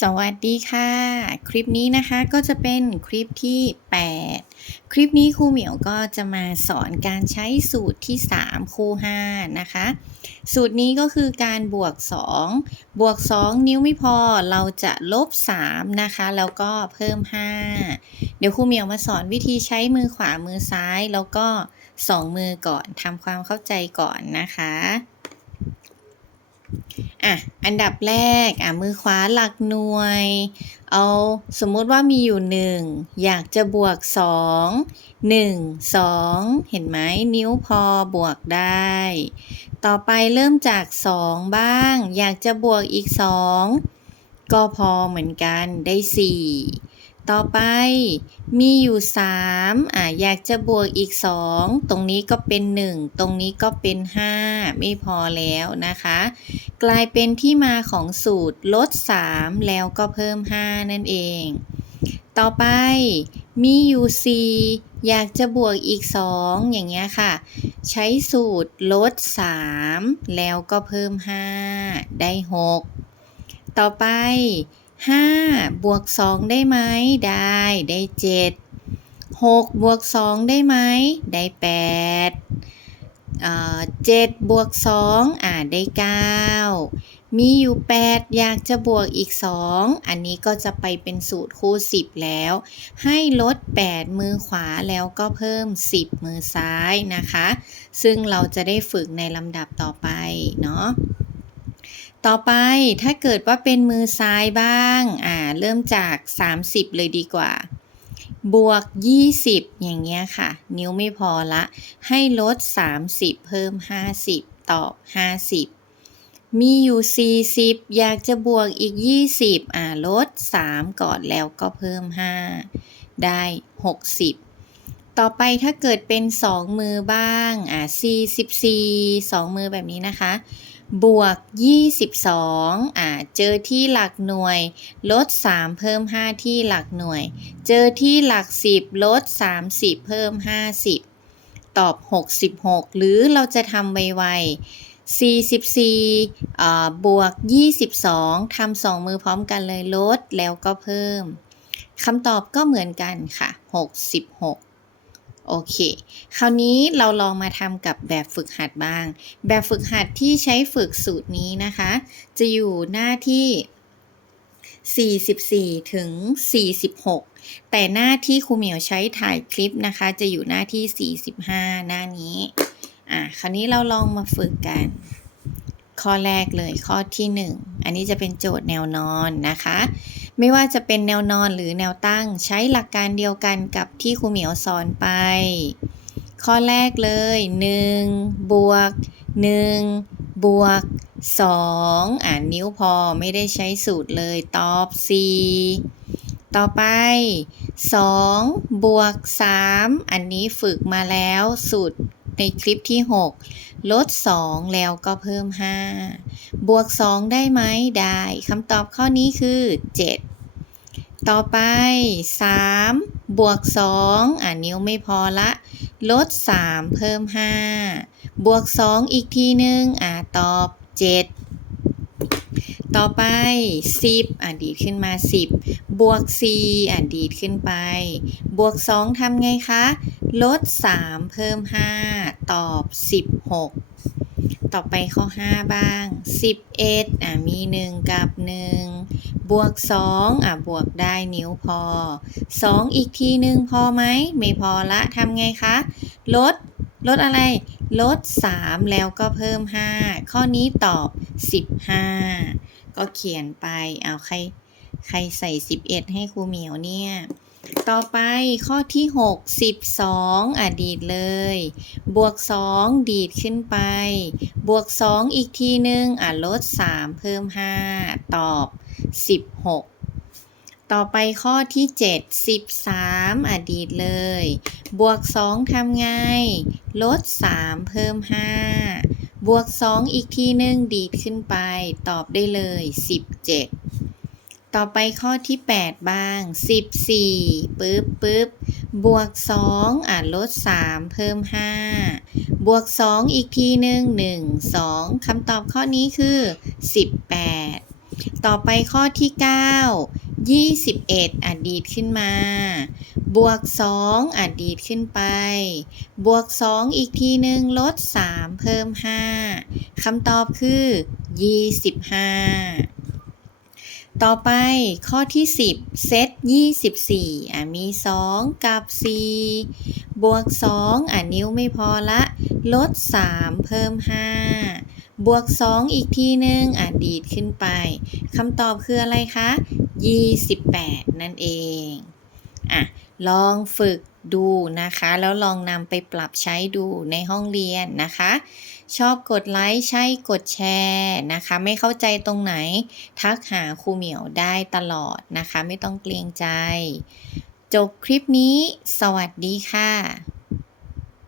สวัสดีค่ะ คลิปนี้นะคะก็จะเป็นคลิปที่ 8 คลิปนี้ครูเหมียวก็จะมาสอนการใช้สูตรที่ 3 คู5นะคะ สูตรนี้ก็คือการบวก 2 บวก 2 นิ้วไม่พอเราจะลบ 3 นะคะ แล้วก็เพิ่ม 5 เดี๋ยวครูเหมียวมาสอนวิธีใช้มือขวามือซ้าย แล้วก็ 2 มือก่อนทำความเข้าใจก่อนนะคะ อะ อันดับแรก อะ มือขวาหลักหน่วย เอาสมมุติว่ามีอยู่หนึ่ง อยากจะบวกสองหนึ่งสองเห็นไหมนิ้วพอบวกได้ ต่อไปเริ่มจากสองบ้าง อยากจะบวกอีกสองก็พอเหมือนกันได้สี่ ต่อไปมีอยู่สามอะอยากจะบวกอีกสองตรงนี้ก็เป็นหนึ่งตรงนี้ก็เป็นห้าไม่พอแล้วนะคะ กลายเป็นที่มาของสูตรลด 3 แล้วก็เพิ่ม 5 นั่นเอง ต่อไปมีอยู่ 4 อยากจะบวกอีก 2 อย่างเงี้ยค่ะ ใช้สูตรลด 3 แล้วก็เพิ่ม 5 ได้ 6 ต่อไป 5 บวก 2 ได้ไหม ได้ ได้ 7 6 บวก 2 ได้ไหม ได้8เจ็ดบวกสองอ่า ได้เก้ามีอยู่แปดอยากจะบวกอีกสองอันนี้ก็จะไปเป็นสูตรคูณสิบแล้ว ให้ลดแปดมือขวาแล้วก็เพิ่มสิบมือซ้ายนะคะ ซึ่งเราจะได้ฝึกในลำดับต่อไปเนาะ ต่อไปถ้าเกิดว่าเป็นมือซ้ายบ้าง อ่า เริ่มจาก 30 เลยดีกว่า บวก 20 อย่างเงี้ยค่ะ นิ้วไม่พอละ ให้ลด 30 เพิ่ม 50 ตอบ 50 มีอยู่ 40 อยากจะบวกอีก 20 อ่า ลด 3 ก่อนแล้วก็เพิ่ม 5 ได้ 60ต่อไปถ้าเกิดเป็น 2 มือบ้าง อ่า44 2 มือแบบนี้นะคะ บวก 22อ่าเจอที่หลักหน่วย ลด 3 เพิ่ม 5 ที่หลักหน่วย เจอที่หลัก 10 ลด 30 เพิ่ม 50 ตอบ 66 หรือเราจะทำไวๆ44อ่าบวก 22ทำสองมือพร้อมกันเลยลดแล้วก็เพิ่มคำตอบก็เหมือนกันค่ะ 66 โอเค คราวนี้เราลองมาทำกับแบบฝึกหัดบ้าง แบบฝึกหัดที่ใช้ฝึกสูตรนี้นะคะ จะอยู่หน้าที่ 44 ถึง 46 แต่หน้าที่ครูเหมียวใช้ถ่ายคลิปนะคะ จะอยู่หน้าที่ 45 หน้านี้ อะ คราวนี้เราลองมาฝึกกัน ข้อแรกเลยข้อที่ 1 อันนี้จะเป็นโจทย์แนวนอนนะคะ ไม่ว่าจะเป็นแนวนอนหรือแนวตั้งใช้หลักการเดียวกันกับที่ครูเหมียวสอนไป ข้อแรกเลย1บวก1บวก2อ่านนิ้วพอไม่ได้ใช้สูตรเลยตอบ 4 ต่อไป 2 บวก 3 อันนี้ฝึกมาแล้วสูตร ในคลิปที่ 6 ลด 2 แล้วก็เพิ่ม 5 บวก 2 ได้ไหมได้คำตอบข้อนี้คือ 7 ต่อไป 3 บวก 2อ่านิ้วไม่พอละ ลด 3 เพิ่ม 5 บวก 2 อีกทีนึงอ่าตอบ 7ต่อไป 10อ่าดีดขึ้นมา 10 บวก 4อ่าดีดขึ้นไป บวก 2ทำไงคะลด 3 เพิ่ม 5 ตอบ 16 ต่อไปข้อ 5 บ้าง 11อะมี 1 กับ 1 บวก 2อะบวกได้นิ้วพอ 2 อีกทีหนึ่งพอไหม ไม่พอละทำไงคะ ลด ลดอะไร ลด 3 แล้วก็เพิ่ม 5 ข้อนี้ตอบ 15 ก็เขียนไป เอาใคร ใครใส่ 11 ให้ครูเหมียวเนี่ย ต่อไปข้อที่ 6 12 อดีดเลย บวก 2 ดีดขึ้นไป บวก 2 อีกทีหนึงอะลด 3 เพิ่ม 5 ตอบ 16 ต่อไปข้อที่ 7 13 อดีดเลย บวก 2ทำไง ลด 3 เพิ่ม 5 บวก 2 อีกทีหนึ่งดีดขึ้นไป ตอบได้เลย 17 ต่อไปข้อที่ 8 บ้าง 14ปึ๊บปึ๊บบวก 2 อะลด 3 เพิ่ม 5 บวก 2 อีกทีหนึ่ง1 2คำตอบข้อนี้คือ 18 ต่อไปข้อที่ 9 21อดีตขึ้นมา บวก 2อดีตขึ้นไป บวก 2 อีกทีหนึ่งลด 3 เพิ่ม 5คำตอบคือ 25 ต่อไปข้อที่ 10 เซต 24 อะ มี 2 กับ 4 บวก 2 อะ นิ้วไม่พอละ ลด 3 เพิ่ม 5 บวก 2 อีกทีหนึ่งอะ ดีดขึ้นไปคำตอบคืออะไรคะ 28 นั่นเอง อะ ลองฝึกดูนะคะ แล้วลองนำไปปรับใช้ดูในห้องเรียนนะคะ ชอบกดไลค์ใช่กดแชร์นะคะ ไม่เข้าใจตรงไหน ทักหาครูเหมียวได้ตลอดนะคะ ไม่ต้องเกรงใจ จบคลิปนี้ สวัสดีค่ะ